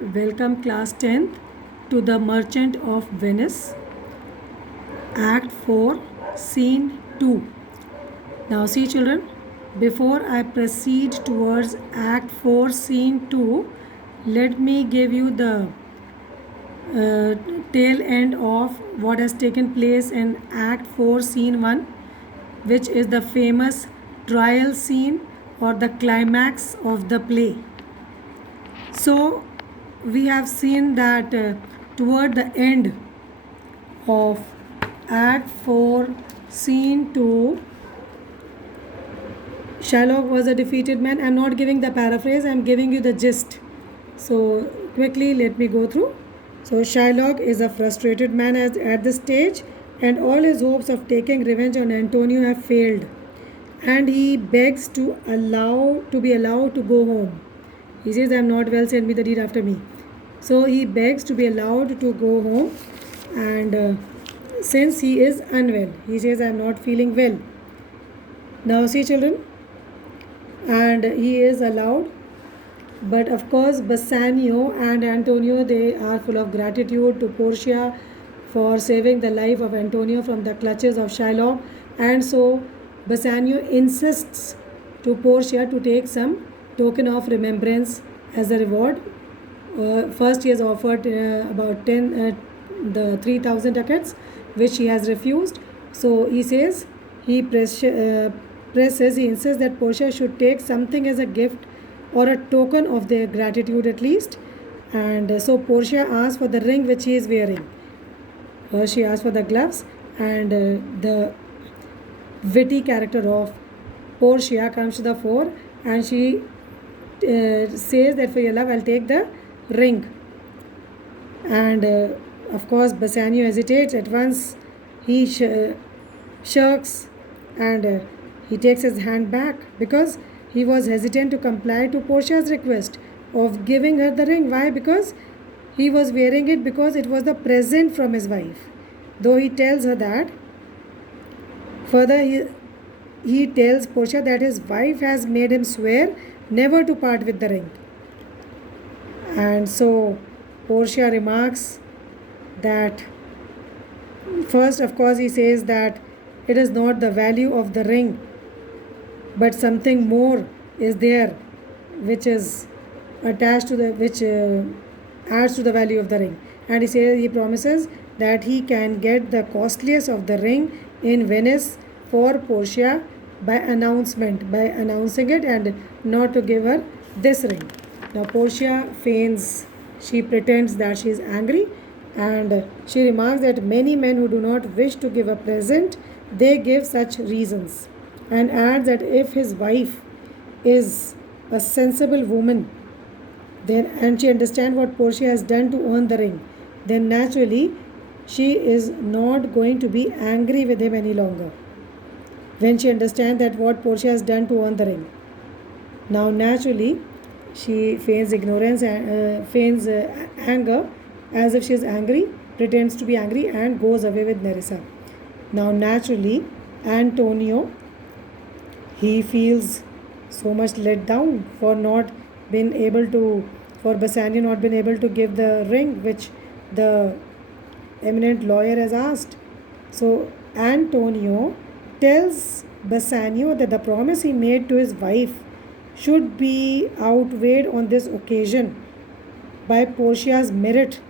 Welcome class 10th to The Merchant of Venice, Act 4, Scene 2. Now see children, before I proceed towards Act 4, Scene 2, let me give you the uh, tail end of what has taken place in Act 4, Scene 1, which is the famous trial scene or the climax of the play. So we have seen that toward the end of Act 4, Scene 2, Shylock was a defeated man. I'm not giving the paraphrase, I'm giving you the gist. So quickly let me go through. So Shylock is a frustrated man at this stage, and all his hopes of taking revenge on Antonio have failed. And he begs to be allowed to go home. He says, I'm not well, send me the deed after me. So he begs to be allowed to go home, and since he is unwell, he says, I'm not feeling well. Now see children, and he is allowed, but of course Bassanio and Antonio, they are full of gratitude to Portia for saving the life of Antonio from the clutches of Shylock, and so Bassanio insists to Portia to take some token of remembrance as a reward. First he has offered about 3,000 ducats, which he has refused. So he says, he he insists that Portia should take something as a gift or a token of their gratitude at least. And so Portia asks for the ring which he is wearing. She asks for the gloves, and the witty character of Portia comes to the fore, and she says that for your love I'll take the ring. And of course Bassanio hesitates. At once he shirks, and he takes his hand back because he was hesitant to comply to Portia's request of giving her the ring. Why? Because he was wearing it because it was the present from his wife. Though he tells her that, further he tells Portia that his wife has made him swear never to part with the ring. And so Portia remarks that, first of course he says that it is not the value of the ring, but something more is there which is attached to which adds to the value of the ring. And he promises that he can get the costliest of the ring in Venice for Portia by announcing it, and not to give her this ring. Now Portia she pretends that she is angry, and she remarks that many men who do not wish to give a present, they give such reasons, and adds that if his wife is a sensible woman, then, and she understands what Portia has done to earn the ring, then naturally she is not going to be angry with him any longer when she understands that what Portia has done to earn the ring. Now naturally she feigns ignorance and feigns anger, as if she is angry, pretends to be angry, and goes away with Nerissa. Now naturally Antonio, he feels so much let down for Bassanio not been able to give the ring which the eminent lawyer has asked. So Antonio tells Bassanio that the promise he made to his wife should be outweighed on this occasion by Portia's merit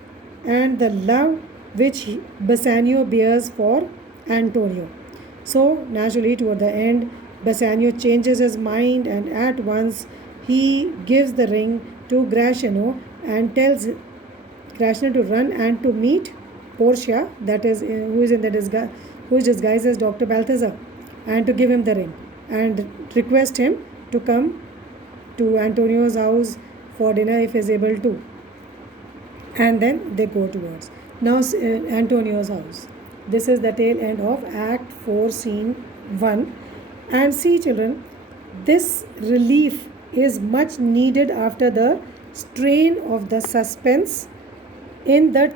and the love which Bassanio bears for Antonio. So naturally toward the end, Bassanio changes his mind, and at once he gives the ring to Gratiano and tells Gratiano to run and to meet Portia, that is who is disguised as Dr. Balthazar, and to give him the ring and request him to come to Antonio's house for dinner if he is able to. And then they go towards Antonio's house. This is the tail end of Act 4, Scene 1. And see children, this relief is much needed after the strain of the suspense in the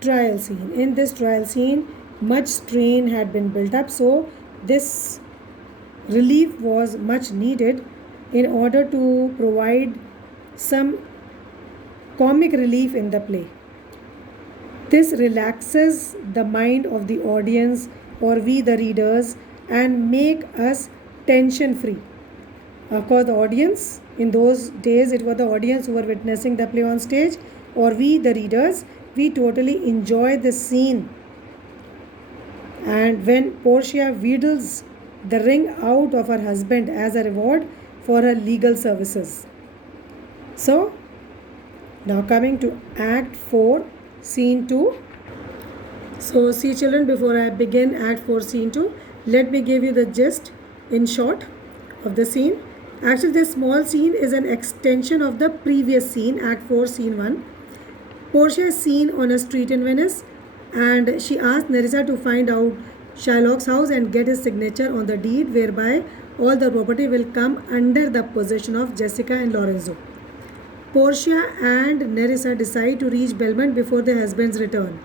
trial scene. In this trial scene, much strain had been built up, so this relief was much needed in order to provide some comic relief in the play. This relaxes the mind of the audience or we the readers and make us tension free. Of course, the audience, in those days, it was the audience who were witnessing the play on stage, or we, the readers, we totally enjoy the scene. And when Portia wheedles the ring out of her husband as a reward for her legal services. So, now coming to Act 4, Scene 2. So, see children, before I begin Act 4, Scene 2, let me give you the gist in short of the scene. Actually, this small scene is an extension of the previous scene, Act 4, Scene 1. Portia is seen on a street in Venice and she asks Nerissa to find out Shylock's house and get his signature on the deed whereby all the property will come under the possession of Jessica and Lorenzo. Portia and Nerissa decide to reach Belmont before their husband's return,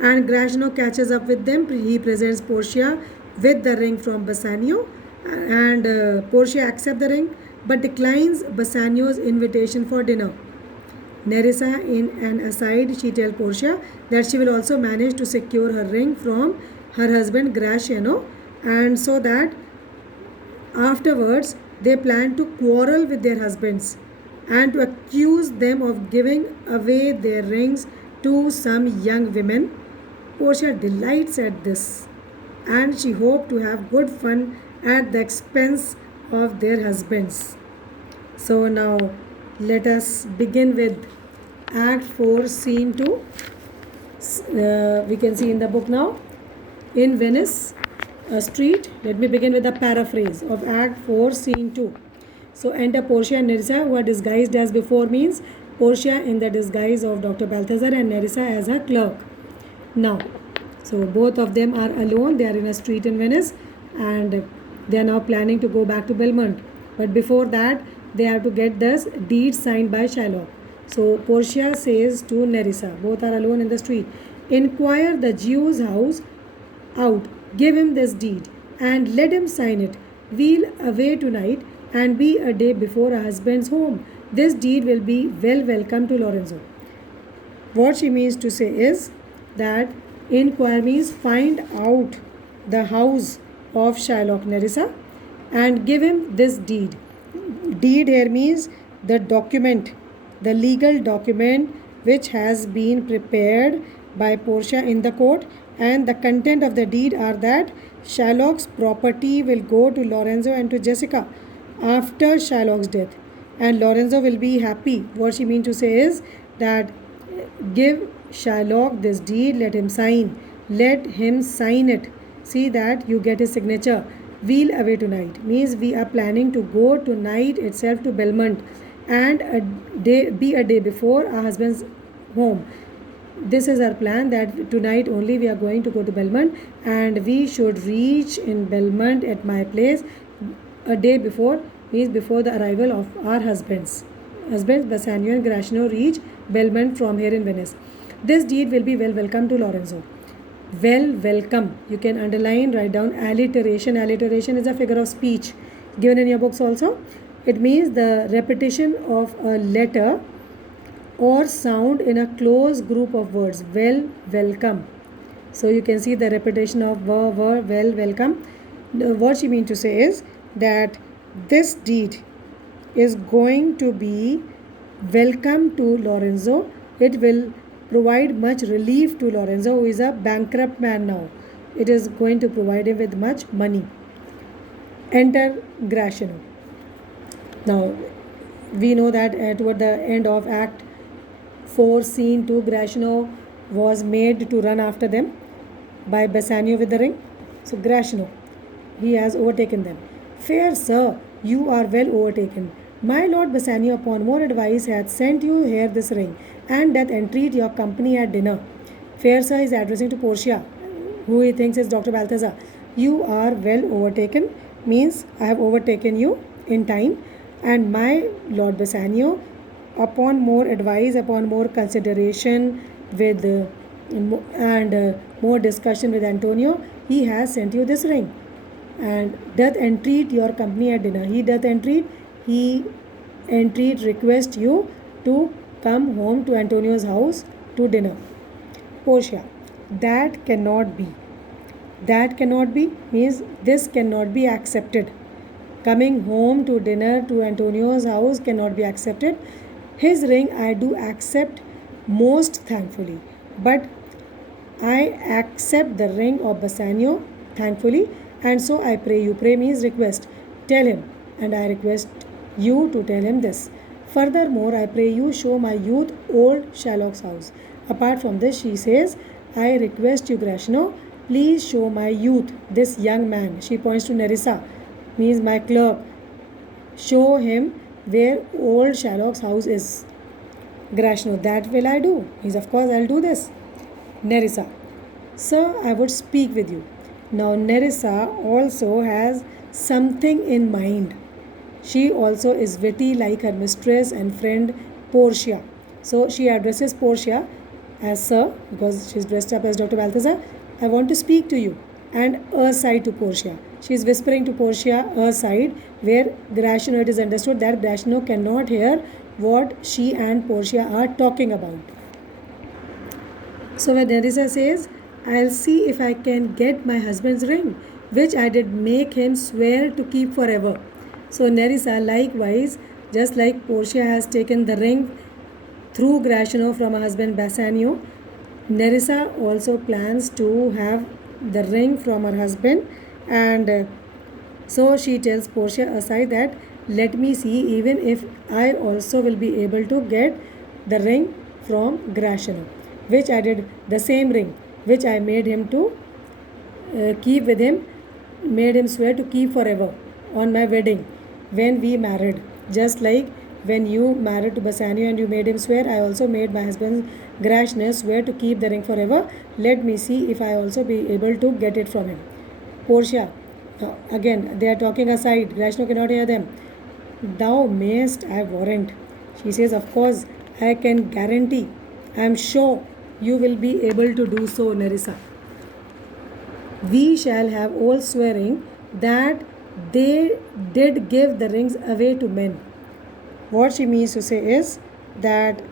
and Grashno catches up with them. He presents Portia with the ring from Bassanio, and Portia accepts the ring but declines Bassanio's invitation for dinner. Nerissa, in an aside, she tells Portia that she will also manage to secure her ring from her husband Grashno, and so that afterwards they plan to quarrel with their husbands and to accuse them of giving away their rings to some young women. Portia delights at this and she hopes to have good fun at the expense of their husbands. So now let us begin with Act 4, Scene 2. We can see in the book now. In Venice, a street. Let me begin with a paraphrase of Act 4, Scene 2. So enter Portia and Nerissa, who are disguised as before, means Portia in the disguise of Dr. Balthazar and Nerissa as her clerk. Now, so both of them are alone. They are in a street in Venice and they are now planning to go back to Belmont. But before that, they have to get this deed signed by Shylock. So Portia says to Nerissa, both are alone in the street, inquire the Jew's house out, give him this deed and let him sign it. We'll away tonight and be a day before her husband's home. This deed will be well welcome to Lorenzo. What she means to say is that inquire means find out the house of Shylock Nerissa and give him this deed. Deed here means the document, the legal document which has been prepared by Portia in the court, and the content of the deed are that Shylock's property will go to Lorenzo and to Jessica after Shylock's death, and Lorenzo will be happy. What she means to say is that give Shylock this deed, let him sign it, see that you get his signature. We'll away tonight means we are planning to go tonight itself to Belmont and be a day before our husband's home. This is our plan, that tonight only we are going to go to Belmont and we should reach in Belmont at my place a day before, means before the arrival of our husbands. Bassanio and Grashno reach Belmont from here in Venice. This deed will be well welcome to Lorenzo. Well welcome. You can underline, write down alliteration. Alliteration is a figure of speech given in your books also. It means the repetition of a letter or sound in a close group of words. Well welcome. So you can see the repetition of well welcome. What she means to say is that this deed is going to be welcome to Lorenzo. It will provide much relief to Lorenzo, who is a bankrupt man now. It is going to provide him with much money. Enter Grashno. Now, we know that toward the end of Act 4, Scene 2, Grashno was made to run after them by Bassanio with the ring. So, Grashno, he has overtaken them. Fair sir, you are well overtaken. My lord Bassanio, upon more advice, hath sent you here this ring, and doth entreat your company at dinner. Fair sir is addressing to Portia, who he thinks is Dr. Balthazar. You are well overtaken, means I have overtaken you in time, and my lord Bassanio, upon more advice, upon more consideration with and more discussion with Antonio, he has sent you this ring, and doth entreat your company at dinner. He doth entreat, request you to come home to Antonio's house to dinner. Portia, that cannot be. That cannot be means this cannot be accepted. Coming home to dinner to Antonio's house cannot be accepted. His ring I do accept most thankfully, but I accept the ring of Bassanio thankfully, and so I pray you. Pray means request. Tell him, and I request you to tell him this. Furthermore, I pray you show my youth old Shylock's house. Apart from this, she says, I request you, Grashno, please show my youth, this young man. She points to Nerissa, means my clerk. Show him where old Shylock's house is. Grashno, that will I do. Means, of course, I'll do this. Nerissa, sir, I would speak with you. Now, Nerissa also has something in mind. She also is witty like her mistress and friend Portia. So, she addresses Portia as sir because she's dressed up as Dr. Balthazar. I want to speak to you. And aside to Portia. She is whispering to Portia aside, where Grashno, it is understood that Grashno cannot hear what she and Portia are talking about. So when Nerissa says, I'll see if I can get my husband's ring, which I did make him swear to keep forever. So Nerissa likewise, just like Portia has taken the ring through Grashno from her husband Bassanio, Nerissa also plans to have the ring from her husband, and so she tells Portia aside that let me see even if I also will be able to get the ring from Grashno, which I did the same ring which I made him to keep with him, made him swear to keep forever on my wedding when we married. Just like when you married to Bassanio and you made him swear, I also made my husband Grashno swear to keep the ring forever. Let me see if I also be able to get it from him. Portia, again they are talking aside. Grashno cannot hear them. Thou mayest, I warrant. She says, of course, I can guarantee. I am sure you will be able to do so, Nerissa. We shall have all swearing that they did give the rings away to men. What she means to say is that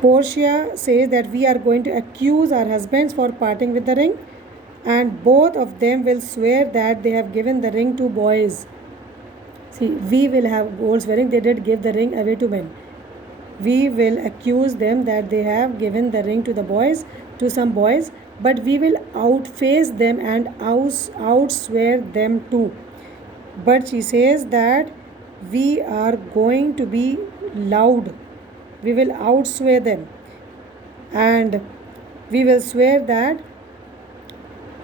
Portia says that we are going to accuse our husbands for parting with the ring, and both of them will swear that they have given the ring to boys. See, we will have all swearing they did give the ring away to men. We will accuse them that they have given the ring to the boys, to some boys, but we will outface them and outswear them too. But she says that we are going to be loud. We will outswear them, and we will swear that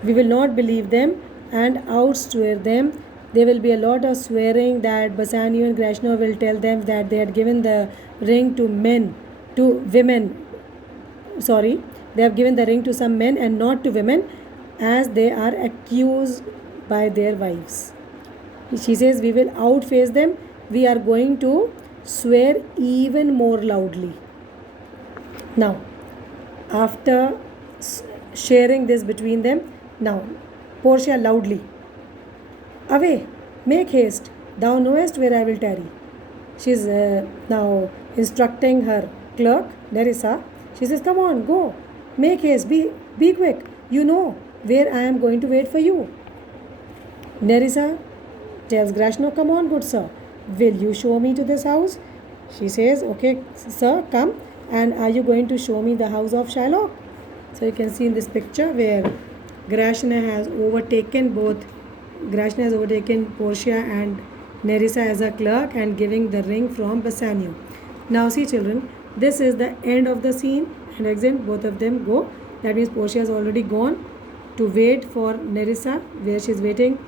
we will not believe them and outswear them. There will be a lot of swearing that Bassanio and Grashno will tell them that they had given the ring to women. Sorry, they have given the ring to some men and not to women, as they are accused by their wives. She says we will outface them. We are going to swear even more loudly. Now, after sharing this between them, now Portia loudly, away, make haste, thou knowest where I will tarry. She is now instructing her clerk, Nerissa. She says, come on, go, make haste, be quick, you know where I am going to wait for you. Nerissa tells Grashno, come on, good sir, will you show me to this house? She says, okay, sir, come, and are you going to show me the house of Shylock? So you can see in this picture where Grashno has overtaken Portia and Nerissa as a clerk and giving the ring from Bassanio. Now see children, this is the end of the scene, and again both of them go. That means Portia has already gone to wait for Nerissa, where she is waiting.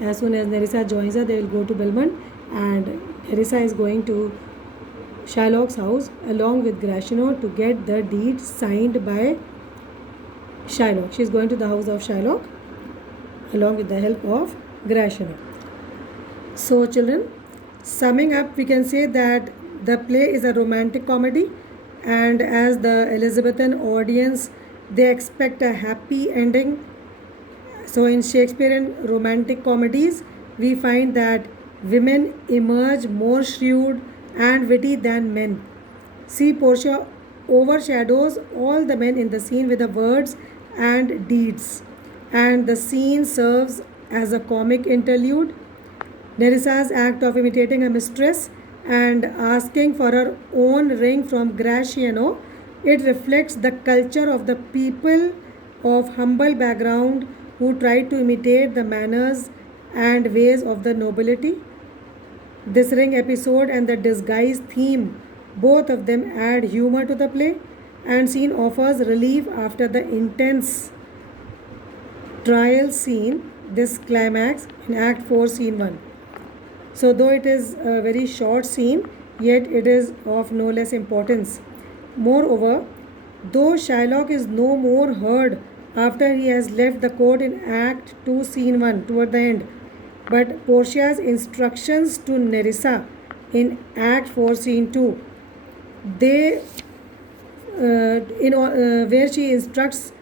As soon as Nerissa joins her, they will go to Belmont, and Nerissa is going to Shylock's house along with Grashno to get the deed signed by Shylock. She is going to the house of Shylock along with the help of Grashno. So children, summing up, we can say that the play is a romantic comedy, and as the Elizabethan audience, they expect a happy ending. So in Shakespearean romantic comedies, we find that women emerge more shrewd and witty than men. See, Portia overshadows all the men in the scene with the words and deeds, and the scene serves as a comic interlude. Nerissa's act of imitating her mistress and asking for her own ring from Gratiano, it reflects the culture of the people of humble background who tried to imitate the manners and ways of the nobility. This ring episode and the disguise theme, both of them add humor to the play, and scene offers relief after the intense trial scene, this climax in Act 4, Scene 1. So, though it is a very short scene, yet it is of no less importance. Moreover, though Shylock is no more heard after he has left the court in Act 2, Scene 1, toward the end, but Portia's instructions to Nerissa in Act 4, Scene 2, they where she instructs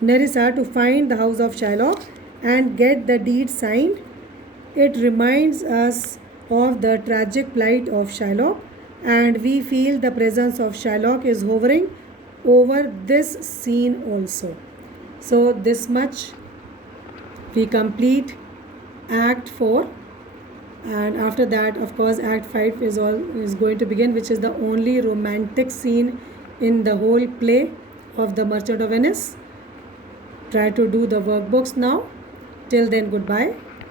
Nerissa to find the house of Shylock and get the deed signed, it reminds us of the tragic plight of Shylock, and we feel the presence of Shylock is hovering over this scene also. So, this much we complete Act 4, and after that, of course, Act 5 is going to begin, which is the only romantic scene in the whole play of The Merchant of Venice. Try to do the workbooks now. Till then, goodbye.